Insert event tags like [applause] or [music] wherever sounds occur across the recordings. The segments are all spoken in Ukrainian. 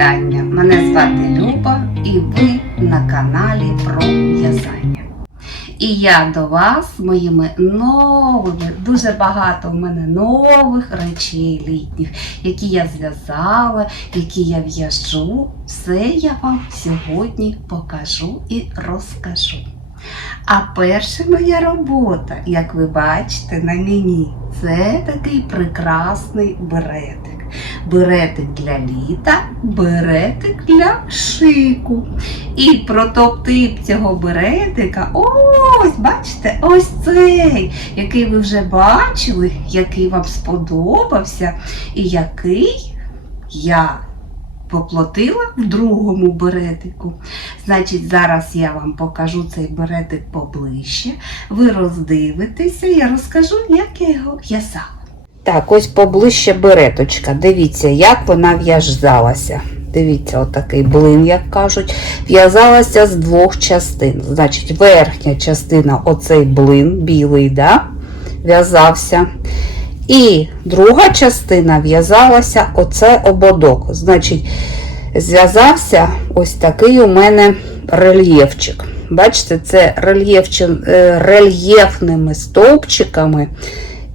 вітання! Мене звати Люба і ви на каналі про в'язання. І я до вас з моїми новими, дуже багато в мене нових речей літніх, які я зв'язала, які я в'яжу. Все я вам сьогодні покажу і розкажу. А перша моя робота, як ви бачите на мені, це такий прекрасний беретик. Беретик для літа, беретик для шику. І прототип цього беретика, ось, бачите, ось цей, який ви вже бачили, який вам сподобався, і який я поплатила в другому беретику. Значить, зараз я вам покажу цей беретик поближче. Ви роздивитеся, я розкажу, як я його в'язала. Так, ось поближче береточка. Дивіться, як вона в'язалася. Дивіться, отакий блин, як кажуть, в'язалася з двох частин. Значить, верхня частина, оцей блин, білий, да, в'язався. І друга частина в'язалася оце ободок. Значить, зв'язався ось такий у мене рельєфчик. Бачите, це рельєфчик, е, рельєфними стовпчиками.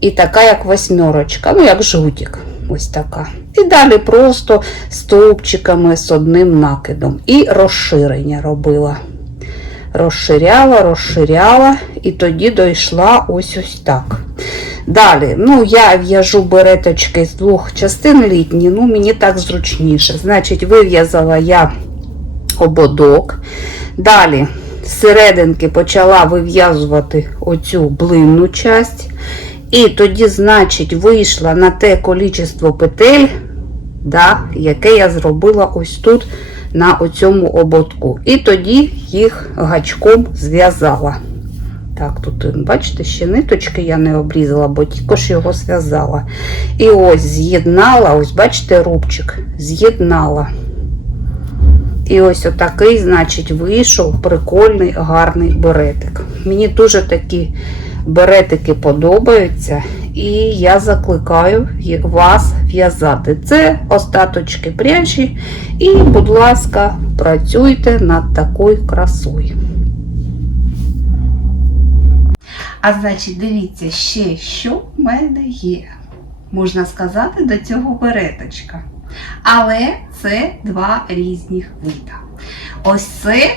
І така, як восьмерочка, ну, як жгутик. Ось така. І далі просто стовпчиками з одним накидом. І розширення робила. Розширяла, розширяла, і тоді дійшла ось ось так. Далі, ну, я в'яжу береточки з двох частин літні, ну, мені так зручніше. Значить, вив'язала я ободок. Далі, з серединки почала вив'язувати оцю блинну часть. І тоді, значить, вийшла на те количество петель, да, яке я зробила ось тут на оцьому ободку. І тоді їх гачком зв'язала. Так, тут, бачите, ще ниточки я не обрізала, бо тільки ж його зв'язала. І ось з'єднала, ось, бачите, рубчик, з'єднала. І ось отакий, значить, вийшов прикольний, гарний беретик. Мені дуже такі беретики подобаються, і я закликаю вас в'язати. Це остаточки пряжі. І, будь ласка, працюйте над такою красою. А значить, дивіться ще, що в мене є. Можна сказати, до цього береточка. Але це два різних вида. Ось це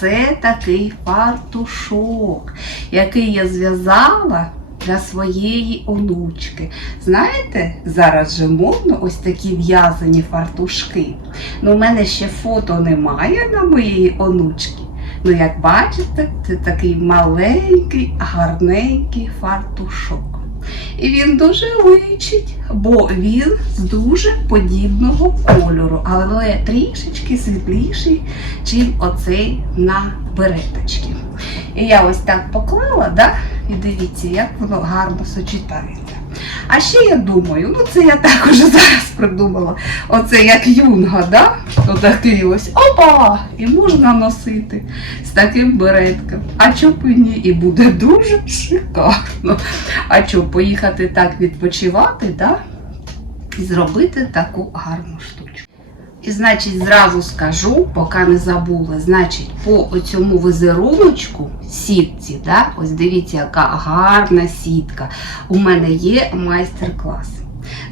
це такий фартушок, який я зв'язала для своєї онучки. Знаєте, зараз же модно ось такі в'язані фартушки. Ну, у мене ще фото немає на моєї онучки. Ну, як бачите, це такий маленький, гарненький фартушок. І він дуже личить, бо він з дуже подібного кольору, але трішечки світліший, чим оцей на береточці. І я ось так поклала, да? і дивіться, як воно гарно сочетається. А ще я думаю, ну це я так уже [laughs] зараз придумала, оце як юнга, да? Отакий ось опа! І можна носити з таким беретком. А чому ні? І буде дуже шикарно. А що, поїхати так відпочивати, да? і зробити таку гарну штучку. І, значить, зразу скажу, поки не забула, значить, по цьому візеруночку сітці, да, ось дивіться, яка гарна сітка. У мене є майстер-клас.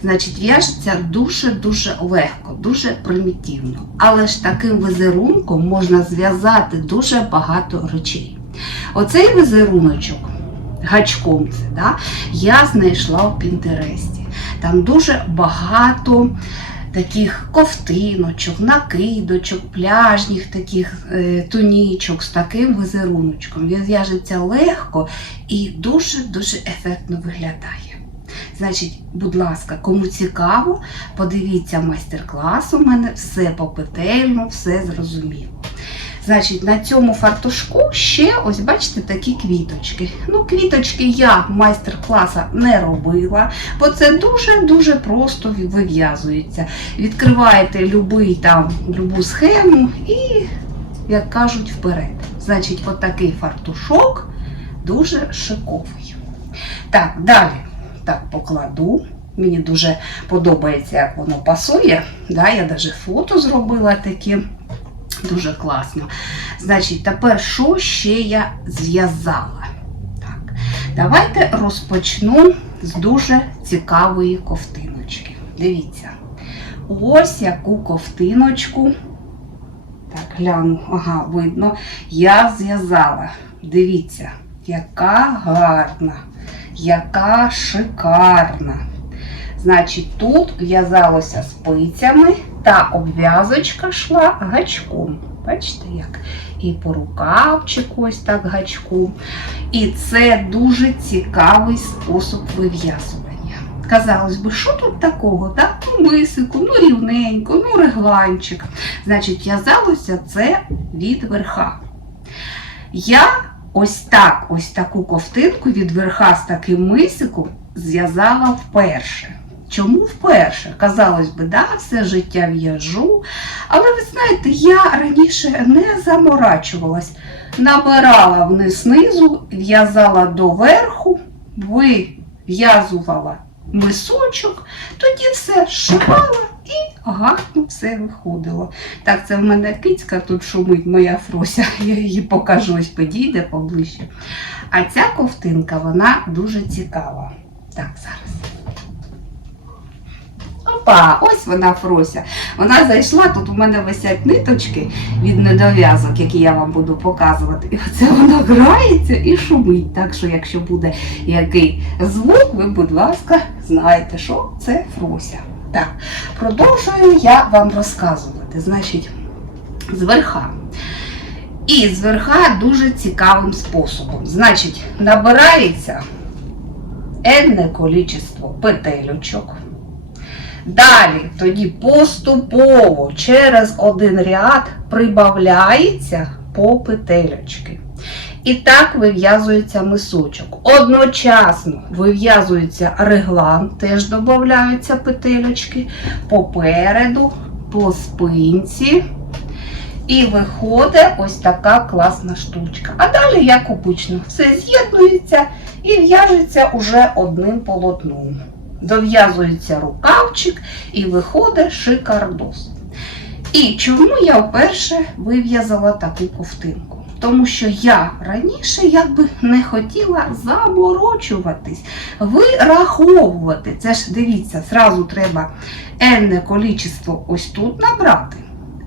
Значить, в'яжеться дуже-дуже легко, дуже примітивно. Але ж таким візерунком можна зв'язати дуже багато речей. Оцей візеруночок, гачком це, да, я знайшла в Пінтересті. Там дуже багато таких ковтиночок, накидочок, пляжних таких е, тунічок з таким візеруночком. Він в'яжеться легко і дуже-дуже ефектно виглядає. Значить, будь ласка, кому цікаво, подивіться майстер-клас. У мене все по петельно, все зрозуміло. Значить, на цьому фартушку ще, ось бачите, такі квіточки. Ну, квіточки я майстер-класа не робила, бо це дуже-дуже просто вив'язується. Відкриваєте любий, там, любу схему і, як кажуть, вперед. Значить, отакий фартушок дуже шиковий. Так, далі так покладу. Мені дуже подобається, як воно пасує. Да, я навіть фото зробила такі. Дуже класно. Значить, тепер що ще я зв'язала? Так, давайте розпочну з дуже цікавої ковтиночки. Дивіться, ось яку ковтиночку. Так, гляну, ага, видно, я зв'язала. Дивіться, яка гарна, яка шикарна. Значить, тут в'язалося спицями та обв'язочка йшла гачком. Бачите, як? І по рукавчику ось так гачком. І це дуже цікавий спосіб вив'язування. Казалось би, що тут такого? Так? Ну, мисику, ну рівненько, ну регланчик. Значить, в'язалося це від верха. Я ось так, ось таку ковтинку від верха з таким мисиком зв'язала вперше. Чому вперше? Казалось би, да, все життя в'яжу. Але ви знаєте, я раніше не заморачувалась. Набирала вниз знизу, в'язала доверху, вив'язувала мисочок, тоді все шивала і гарно все виходило. Так, це в мене кицька тут шумить, моя Фрося, [laughs] я її покажу, ось підійде поближче. А ця ковтинка, вона дуже цікава. Так, зараз. Опа, ось вона Фрося. Вона зайшла, тут у мене висять ниточки від недов'язок, які я вам буду показувати. І оце вона грається і шумить. Так що, якщо буде який звук, ви, будь ласка, знаєте, що це Фрося. Так, продовжую я вам розказувати. Значить, з верха. І з верха дуже цікавим способом. Значить, набирається енне количество петелючок. Далі тоді поступово через один ряд прибавляється по петелечки. І так вив'язується мисочок. Одночасно вив'язується реглан, теж додаються петелечки попереду, по спинці. І виходить ось така класна штучка. А далі, як обично, все з'єднується і в'яжеться уже одним полотном. Дов'язується рукавчик і виходить шикардос. І чому я вперше вив'язала таку ковтинку? Тому що я раніше якби не хотіла заморочуватись, вираховувати. Це ж дивіться, зразу треба енне количество ось тут набрати.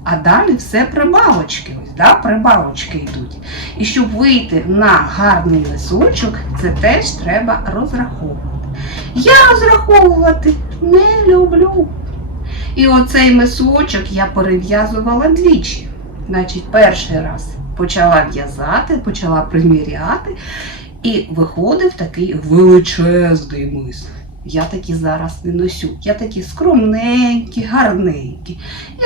А далі все прибавочки. Ось, да, прибавочки йдуть. І щоб вийти на гарний лисочок, це теж треба розраховувати. Я розраховувати не люблю. І оцей мисочок я перев'язувала двічі. Значить, перший раз почала в'язати, почала приміряти, і виходив такий величезний мис. Я такі зараз не носю. Я такі скромненькі, гарненькі.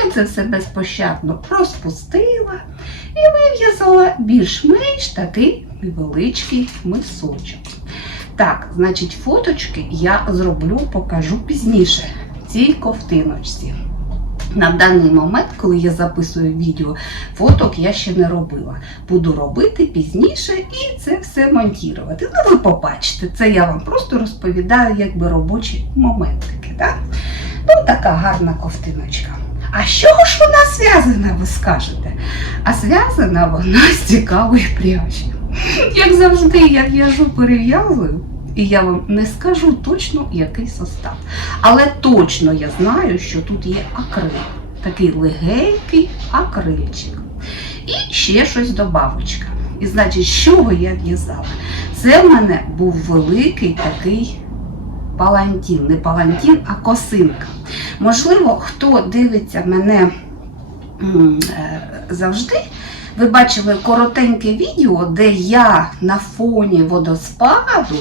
Я це все безпощадно розпустила і вив'язала більш-менш такий невеличкий мисочок. Так, значить, фоточки я зроблю, покажу пізніше цій ковтиночці. На даний момент, коли я записую відео, фоток я ще не робила. Буду робити пізніше і це все монтувати. Ну, ви побачите, це я вам просто розповідаю, якби робочі моментики. Так? Ну, така гарна ковтиночка. А з чого ж вона зв'язана, ви скажете? А зв'язана вона з цікавої пряжі. Як завжди, я в'яжу, перев'язую. І я вам не скажу точно, який состав. Але точно я знаю, що тут є акрил. Такий легенький акрильчик. І ще щось добавочка. І значить, з чого я в'язала? Це в мене був великий такий палантін. Не палантін, а косинка. Можливо, хто дивиться мене е, завжди, ви бачили коротеньке відео, де я на фоні водоспаду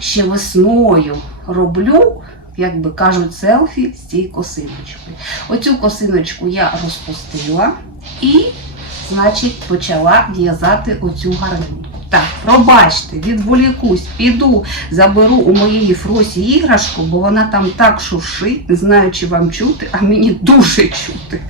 ще весною роблю, як би кажуть, селфі з цією косиночкою. Оцю косиночку я розпустила і, значить, почала в'язати оцю гарненьку. Так, пробачте, відволікусь, піду, заберу у моєї Фросі іграшку, бо вона там так шуршить, не знаю, чи вам чути, а мені дуже чути.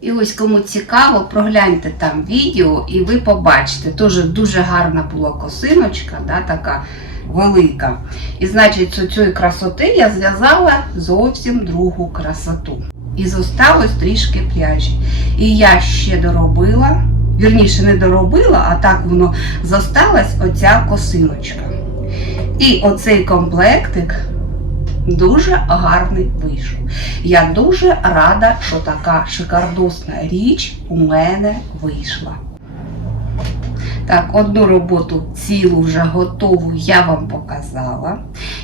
І ось кому цікаво, прогляньте там відео і ви побачите. Теж дуже гарна була косиночка, да, така велика. І значить, з цієї красоти я зв'язала зовсім другу красоту. І зосталось трішки пряжі. І я ще доробила, вірніше не доробила, а так воно зосталась оця косиночка. І оцей комплектик дуже гарний вийшов. Я дуже рада, що така шикардосна річ у мене вийшла. Так, одну роботу цілу вже готову я вам показала.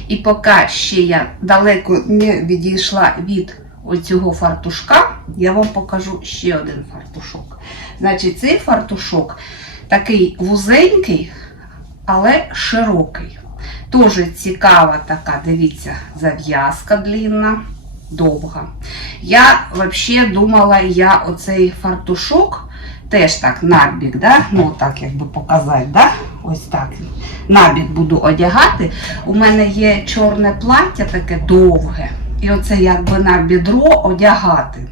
І поки ще я далеко не відійшла від оцього фартушка, я вам покажу ще один фартушок. Значить, цей фартушок такий вузенький, але широкий. Дуже цікава така, дивіться, зав'язка длінна, довга. Я взагалі думала, я оцей фартушок теж так набік, да? ну так якби показати, да? ось так. Набік буду одягати. У мене є чорне плаття таке довге. І оце якби на бідро одягати.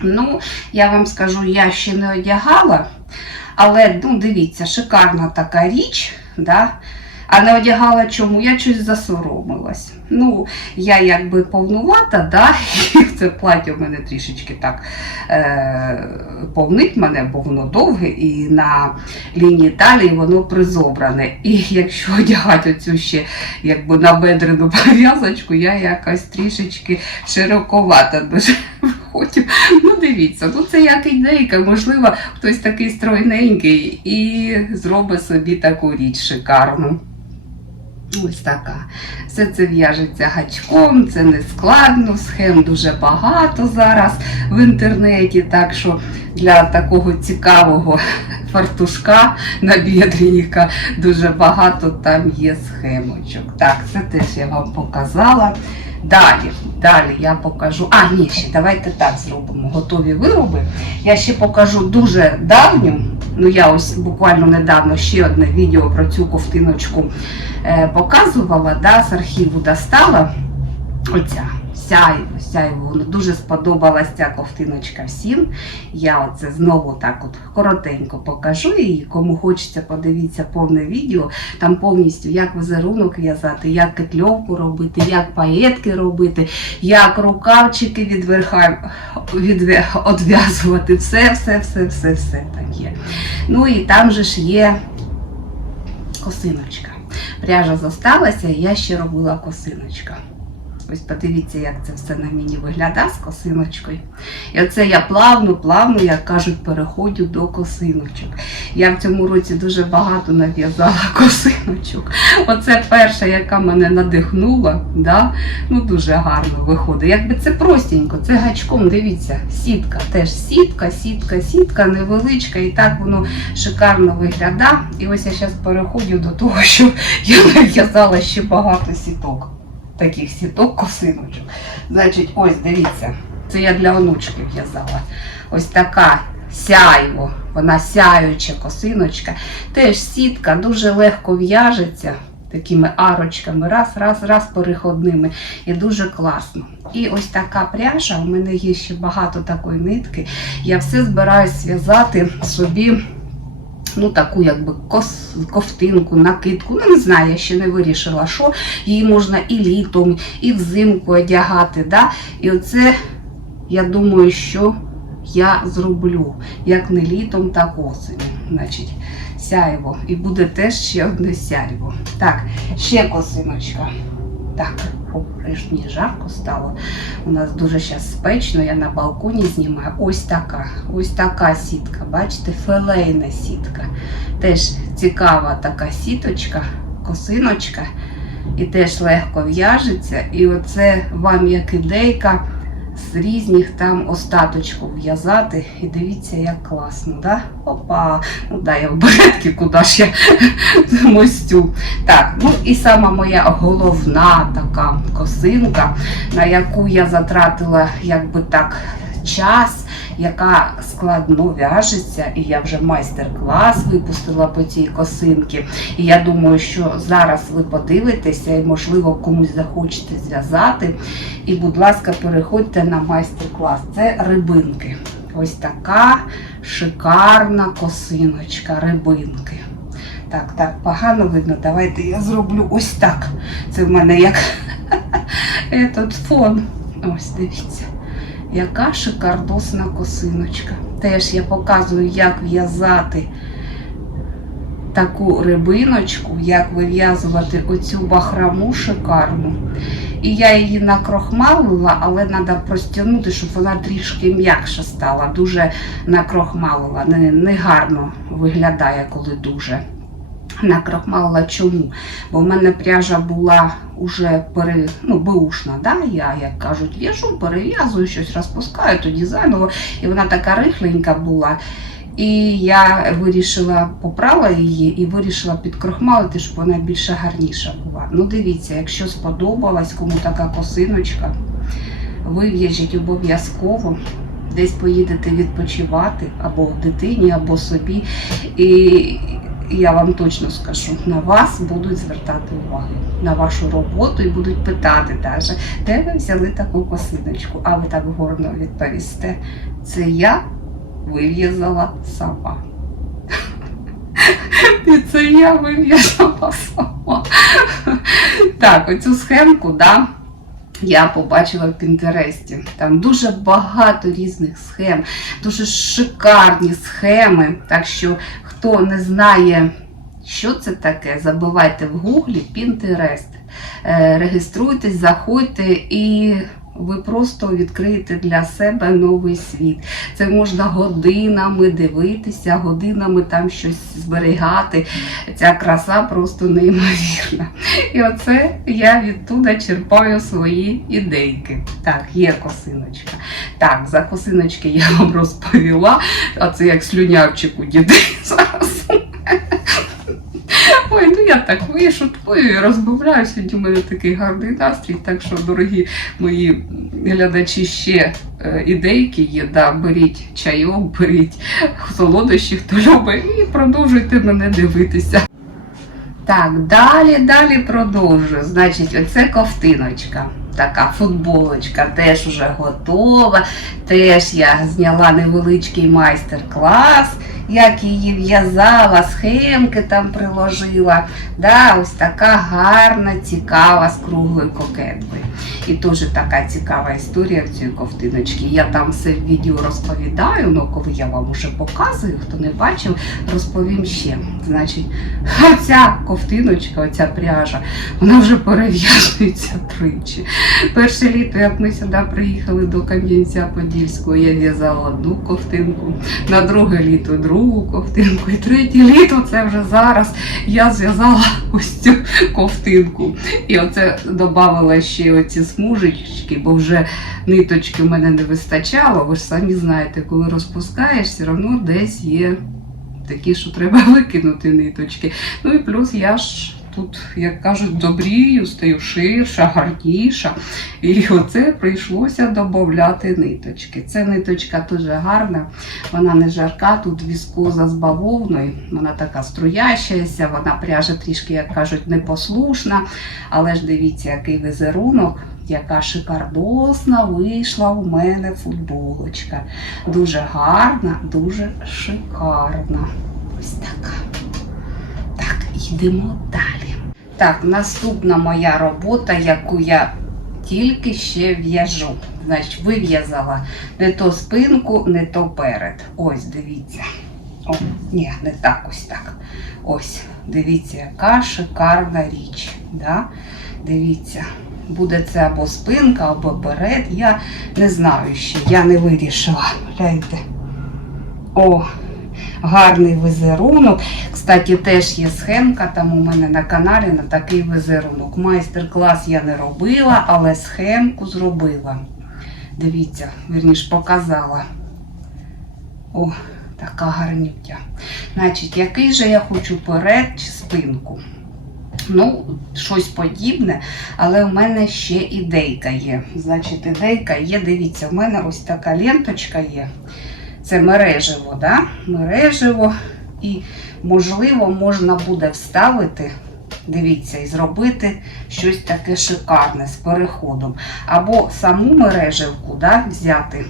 Ну, я вам скажу, я ще не одягала, але ну, дивіться, шикарна така річ. Да? А не одягала чому? Я щось засоромилась. Ну, я якби повнувата, да? [laughs] і це плаття в мене трішечки так е- повнить мене, бо воно довге, і на лінії талії воно призобране. І якщо одягати оцю ще якби на бедрену [laughs] пов'язочку, я якась трішечки широковата дуже виходжу. Ну, дивіться, ну це як ідейка, можливо, хтось такий стройненький і зробить собі таку річ шикарну. Ось така. Все це в'яжеться гачком, це не складно, схем дуже багато зараз в інтернеті. Так що для такого цікавого [laughs] фартушка на бєдрініка дуже багато там є схемочок. Так, це теж я вам показала. Далі, далі я покажу. А, ні, ще давайте так зробимо. Готові вироби. Я ще покажу дуже давню. Ну, я ось буквально недавно ще одне відео про цю ковтиночку е, показувала, да, з архіву достала. Оця сяйво, сяйво. Дуже сподобалась ця ковтиночка всім. Я оце знову так от коротенько покажу її. Кому хочеться, подивіться повне відео. Там повністю як візерунок в'язати, як кетльовку робити, як паєтки робити, як рукавчики від верха відв'я- Все, все, все, все, все там є. Ну і там же ж є косиночка. Пряжа зосталася, і я ще робила косиночка. Ось подивіться, як це все на мені виглядає з косиночкою. І оце я плавно, плавно, як кажуть, переходжу до косиночок. Я в цьому році дуже багато нав'язала [laughs] косиночок. Оце перша, яка мене надихнула. Да? Ну дуже гарно виходить. Якби це простенько, це гачком, дивіться, сітка. Теж сітка, сітка, сітка, невеличка, і так воно шикарно виглядає. І ось я зараз переходжу до того, що [laughs] я нав'язала ще багато сіток таких сіток косиночок. Значить, ось дивіться, це я для онучки в'язала. Ось така сяйво, вона сяюча косиночка. Теж сітка дуже легко в'яжеться. Такими арочками, раз, раз, раз переходними. І дуже класно. І ось така пряжа. У мене є ще багато такої нитки. Я все збираюсь зв'язати собі ну, таку якби кос, ковтинку, накидку. Ну, не знаю, я ще не вирішила, що її можна і літом, і взимку одягати. Да? І оце, я думаю, що я зроблю. Як не літом, так осінню. Значить, сяйво. І буде теж ще одне сяйво. Так, ще косиночка. Так, о, мені жарко стало. У нас дуже зараз спечно, я на балконі знімаю. Ось така, ось така сітка, бачите, фелейна сітка. Теж цікава така сіточка, косиночка. І теж легко в'яжеться. І оце вам як ідейка з різних там остаточків в'язати. І дивіться, як класно, да? Опа! Ну да, я в беретки, куди ж я [laughs] мостю. Так, ну і сама моя головна така косинка, на яку я затратила, якби так, час, яка складно в'яжеться, і я вже майстер-клас випустила по цій косинці. І я думаю, що зараз ви подивитеся і, можливо, комусь захочете зв'язати. І, будь ласка, переходьте на майстер-клас. Це рибинки. Ось така шикарна косиночка, рибинки. Так, так, погано видно. Давайте я зроблю ось так. Це в мене як [laughs] фон. Ось дивіться. Яка шикардосна косиночка. Теж я показую, як в'язати таку рибиночку, як вив'язувати оцю бахраму шикарну. І я її накрохмалила, але треба простягнути, щоб вона трішки м'якша стала. Дуже накрохмалила. Не, не гарно виглядає, коли дуже накрохмалила. Чому? Бо в мене пряжа була уже пере, ну, беушна. Да? Я, як кажуть, в'яжу, перев'язую, щось розпускаю, тоді заново. І вона така рихленька була. І я вирішила, поправила її і вирішила підкрохмалити, щоб вона більше гарніша була. Ну, дивіться, якщо сподобалась кому така косиночка, вив'яжіть обов'язково. Десь поїдете відпочивати або дитині, або собі. І я вам точно скажу, на вас будуть звертати увагу, на вашу роботу і будуть питати, даже, де ви взяли таку косиночку, а ви так горно відповісте. Це я вив'язала сама. [laughs] І це я вив'язала сама. Так, оцю схемку, да, я побачила в Пінтересті. Там дуже багато різних схем, дуже шикарні схеми. Так що, хто не знає, що це таке, забивайте в гуглі Pinterest. Е, Реєструйтесь, заходьте і ви просто відкриєте для себе новий світ. Це можна годинами дивитися, годинами там щось зберігати. Ця краса просто неймовірна. І оце я відтуда черпаю свої ідейки. Так, є косиночка. Так, за косиночки я вам розповіла, а це як слюнявчик у [laughs] зараз. Ой, ну я так і розмовляю. Сьогодні у мене такий гарний настрій. Так що, дорогі мої глядачі, ще е, ідейки є. Да, беріть чайок, беріть солодощі, хто любить, і продовжуйте мене дивитися. Так, далі, далі продовжую. Значить, оце ковтиночка. Така футболочка теж уже готова. Теж я зняла невеличкий майстер-клас, як її в'язала, схемки там приложила. Да, ось така гарна, цікава з круглою кокеткою. І теж така цікава історія в цій ковтиночці. Я там все в відео розповідаю, але коли я вам уже показую, хто не бачив, розповім ще. Значить, оця ковтиночка, оця пряжа, вона вже перев'язується тричі. Перше літо, як ми сюди приїхали до Кам'янця-Подільського, я в'язала одну ковтинку, на друге літо другу ковтинку, і третє літо це вже зараз я зв'язала [laughs] ось цю ковтинку. І оце додавала ще оці смужечки, бо вже ниточки в мене не вистачало. Ви ж самі знаєте, коли розпускаєш, все одно десь є такі, що треба [laughs] викинути ниточки. Ну і плюс я ж. Тут, як кажуть, добрію, стаю ширша, гарніша. І оце прийшлося додати ниточки. Це ниточка дуже гарна, вона не жарка, тут віскоза з бавовною, вона така струящаяся, вона пряжа трішки, як кажуть, непослушна. Але ж дивіться, який візерунок, яка шикардосна вийшла у мене футболочка. Дуже гарна, дуже шикарна. Ось така. Йдемо далі. Так, наступна моя робота, яку я тільки ще в'яжу. Значить, вив'язала не то спинку, не то перед. Ось, дивіться. О, ні, не так ось так. Ось, дивіться, яка шикарна річ. Да? Дивіться, буде це або спинка, або перед. Я не знаю ще, я не вирішила. Гляньте. О, гарний візерунок. Кстати, теж є схемка там у мене на каналі на такий візерунок. Майстер-клас я не робила, але схемку зробила. Дивіться, вірніш, показала. О, така гарнютя. Значить, який же я хочу перед чи спинку? Ну, щось подібне, але в мене ще ідейка є. Значить, ідейка є, дивіться, в мене ось така ленточка є. Це мережево, да? мережево. І, можливо, можна буде вставити, дивіться, і зробити щось таке шикарне з переходом. Або саму мережевку да, взяти,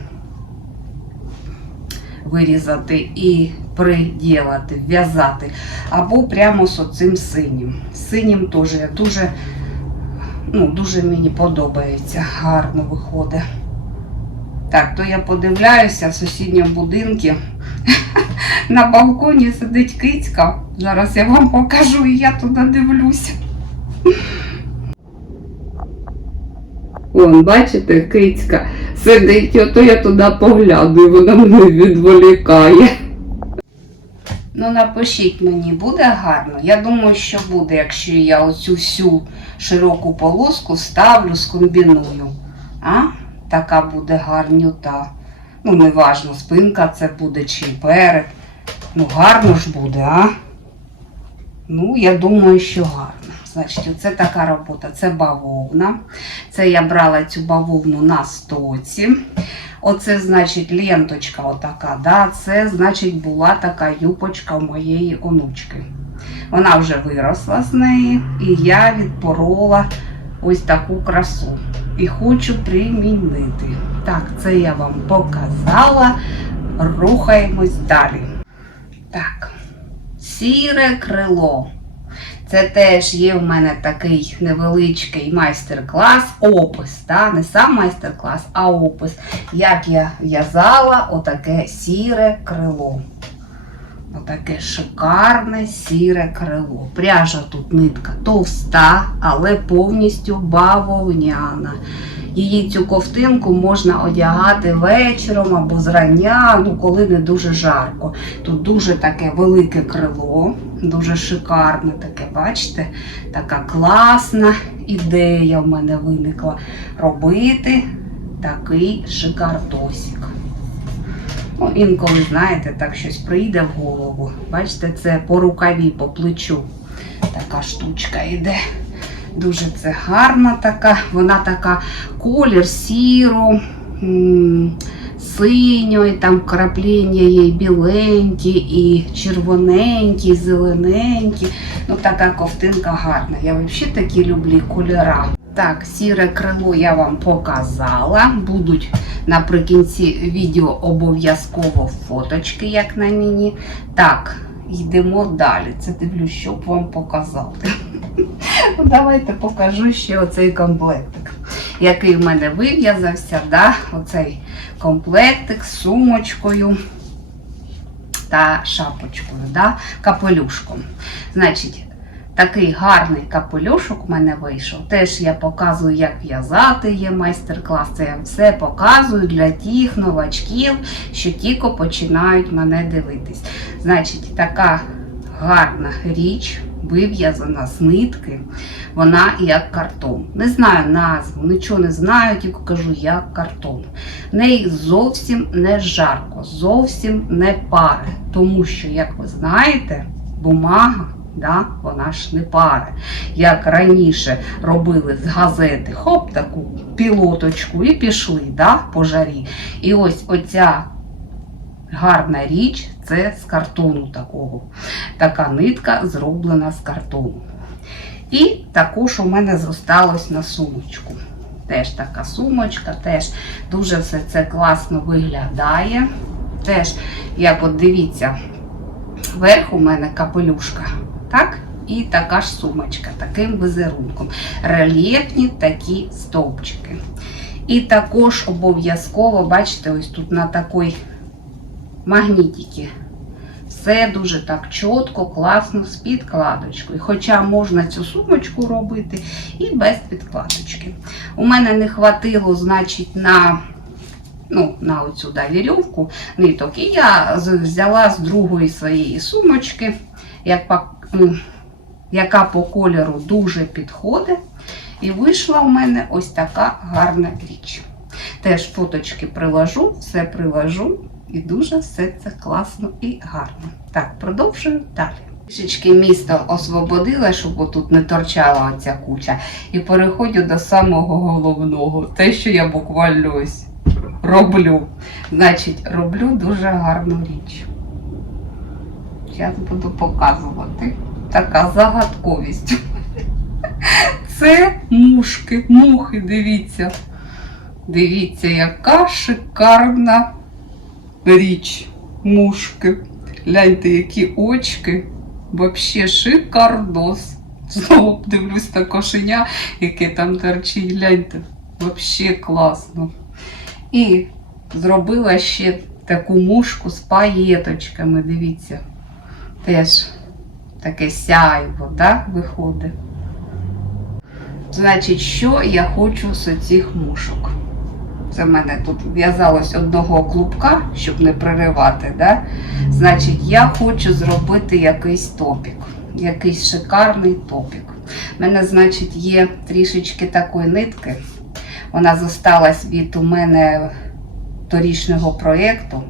вирізати і приділати, в'язати. Або прямо з оцим синім. Синім теж я дуже, ну, дуже мені подобається, гарно виходить. Так, то я подивляюся в сусідньому будинку. [laughs] На балконі сидить кицька. Зараз я вам покажу і я туди дивлюся. Вон, бачите, кицька сидить, ото я туди погляду, і вона мене відволікає. Ну, напишіть мені, буде гарно. Я думаю, що буде, якщо я оцю всю широку полоску ставлю, скомбіную. А? Така буде гарнюта. Ну, неважно, спинка це буде чи перед. Ну, гарно ж буде, а? Ну, я думаю, що гарно. Значить, оце така робота. Це бавовна. Це я брала цю бавовну на стоці. Оце, значить, ленточка отака. Да? Це, значить, була така юпочка у моєї онучки. Вона вже виросла з неї, і я відпорола ось таку красу. І хочу примінити. Так, це я вам показала. Рухаємось далі. Так, сіре крило. Це теж є в мене такий невеличкий майстер-клас, опис. Та? Не сам майстер-клас, а опис. Як я в'язала отаке сіре крило. Отаке шикарне сіре крило. Пряжа тут нитка товста, але повністю бавовняна. Її цю ковтинку можна одягати вечором або зрання, ну коли не дуже жарко. Тут дуже таке велике крило, дуже шикарне таке, бачите? Така класна ідея в мене виникла робити такий шикардосик. Ну, інколи, знаєте, так щось прийде в голову. Бачите, це по рукаві, по плечу. Така штучка йде. Дуже це гарна така. Вона така колір м, синьої, там крапління є і біленькі, і червоненькі, і зелененькі. Ну, така ковтинка гарна. Я взагалі такі люблю кольора. Так, сіре крило я вам показала. Будуть наприкінці відео обов'язково фоточки, як на мені. Так, йдемо далі. Це дивлюсь, щоб вам показати. [laughs] Ну, Давайте покажу ще оцей комплектик, який в мене вив'язався. Да? Оцей комплектик з сумочкою та шапочкою, да? капелюшком. Значить, такий гарний капелюшок у мене вийшов. Теж я показую, як в'язати є майстер-клас. Це я все показую для тих новачків, що тільки починають мене дивитись. Значить, така гарна річ. Вив'язана з нитки, вона як картон. Не знаю назву, нічого не знаю, тільки кажу, як картон. В неї зовсім не жарко, зовсім не паре. Тому що, як ви знаєте, бумага, да, вона ж не паре. Як раніше робили з газети, хоп, таку пілоточку і пішли да, по жарі. І ось оця гарна річ це з картону такого. Така нитка зроблена з картону. І також у мене зосталось на сумочку. Теж така сумочка, теж дуже все це класно виглядає. Теж, як от дивіться, верх у мене капелюшка. Так? І така ж сумочка, таким візерунком. Рельєфні такі стовпчики. І також обов'язково, бачите, ось тут на такій магнітики. Все дуже так чітко, класно з підкладочкою. Хоча можна цю сумочку робити і без підкладочки. У мене не хватило, значить, на ну, на оцю да, вірьовку ниток. І я взяла з другої своєї сумочки, як яка по кольору дуже підходить. І вийшла в мене ось така гарна річ. Теж фоточки приложу, все приложу. І дуже все це класно і гарно. Так, продовжую далі. Трішечки місто освободила, щоб отут не торчала оця куча. І переходжу до самого головного. Те, що я буквально ось роблю. Значить, роблю дуже гарну річ. Зараз буду показувати. Така загадковість. Це мушки, мухи, дивіться. Дивіться, яка шикарна річ. Мушки. Гляньте, які очки. Вообще шикардос. Знову дивлюсь на кошеня, яке там торчить. Гляньте. Вообще класно. І зробила ще таку мушку з паєточками. Дивіться. Теж таке сяйво, да, виходить. Значить, що я хочу з цих мушок? Це в мене тут в'язалось одного клубка, щоб не приривати. Да? Значить, я хочу зробити якийсь топік, якийсь шикарний топік. У мене, значить, є трішечки такої нитки. Вона зосталась від у мене торічного проєкту.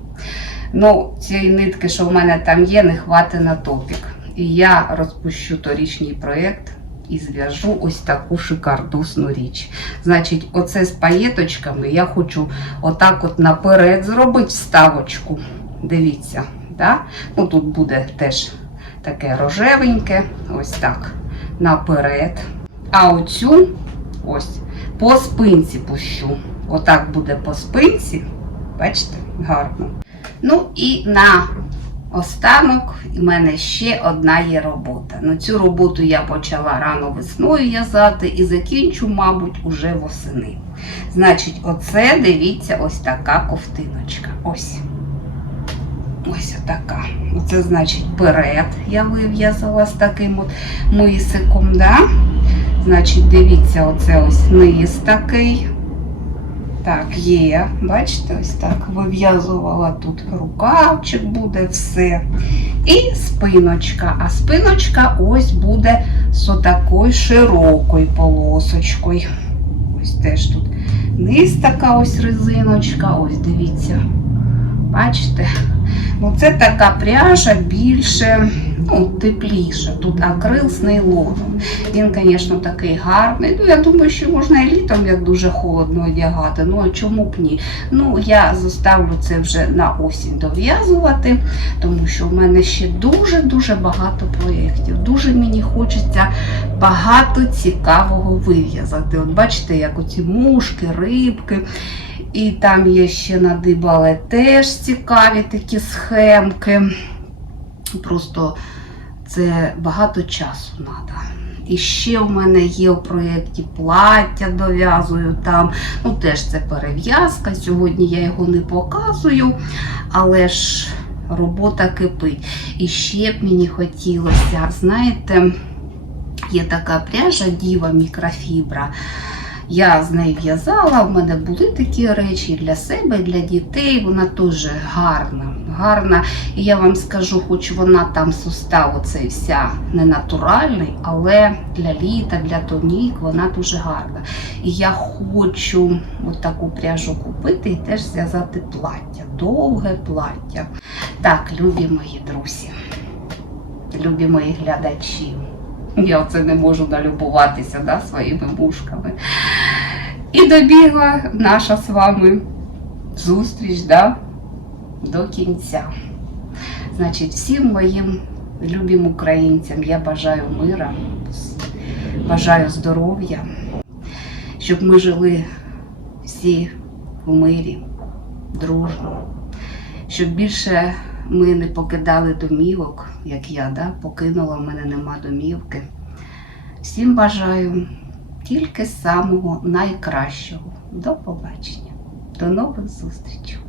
Ну, цієї нитки, що в мене там є, не хватить на топік. І я розпущу торічний проєкт і зв'яжу ось таку шикардусну річ. Значить, оце з паєточками я хочу отак от наперед зробити вставочку. Дивіться, да? ну, тут буде теж таке рожевеньке, ось так, наперед. А оцю ось по спинці пущу. Отак буде по спинці. Бачите, гарно. Ну і на останок у мене ще одна є робота. Ну, цю роботу я почала рано весною в'язати і закінчу, мабуть, уже восени. Значить, оце дивіться, ось така ковтиночка. Ось. Ось отака. Оце значить перед я вив'язала з таким от мисиком. Да? Значить, дивіться, оце ось низ такий. Так, є. Бачите, ось так вив'язувала тут рукавчик буде все. І спиночка. А спиночка ось буде з отакою широкою полосочкою. Ось теж тут низ така ось резиночка. Ось дивіться. Бачите? Ну, це така пряжа більше, ну, тепліша. Тут акрил з нейлоном. Він, звісно, такий гарний. Ну, я думаю, що можна і літом, як дуже холодно одягати. Ну, а чому б ні? Ну, я заставлю це вже на осінь дов'язувати, тому що в мене ще дуже-дуже багато проєктів. Дуже мені хочеться багато цікавого вив'язати. От бачите, як оці мушки, рибки. І там є ще надибали теж цікаві такі схемки. Просто це багато часу треба. І ще в мене є в проєкті плаття дов'язую там. Ну, теж це перев'язка. Сьогодні я його не показую, але ж робота кипить. І ще б мені хотілося, знаєте, є така пряжа Діва мікрофібра. Я з нею в'язала, в мене були такі речі для себе, для дітей. Вона теж гарна. гарна. І я вам скажу, хоч вона там сустав оцей вся не натуральний, але для літа, для тонік вона дуже гарна. І я хочу от пряжу купити і теж зв'язати плаття. Довге плаття. Так, любі мої друзі, любі мої глядачі. Я оце не можу налюбуватися да, своїми мушками. І добігла наша з вами зустріч да, до кінця. Значить, всім моїм любим українцям я бажаю мира, бажаю здоров'я, щоб ми жили всі в мирі, дружно, щоб більше ми не покидали домівок, як я, да? покинула, в мене нема домівки. Всім бажаю тільки самого найкращого. До побачення. До нових зустрічей.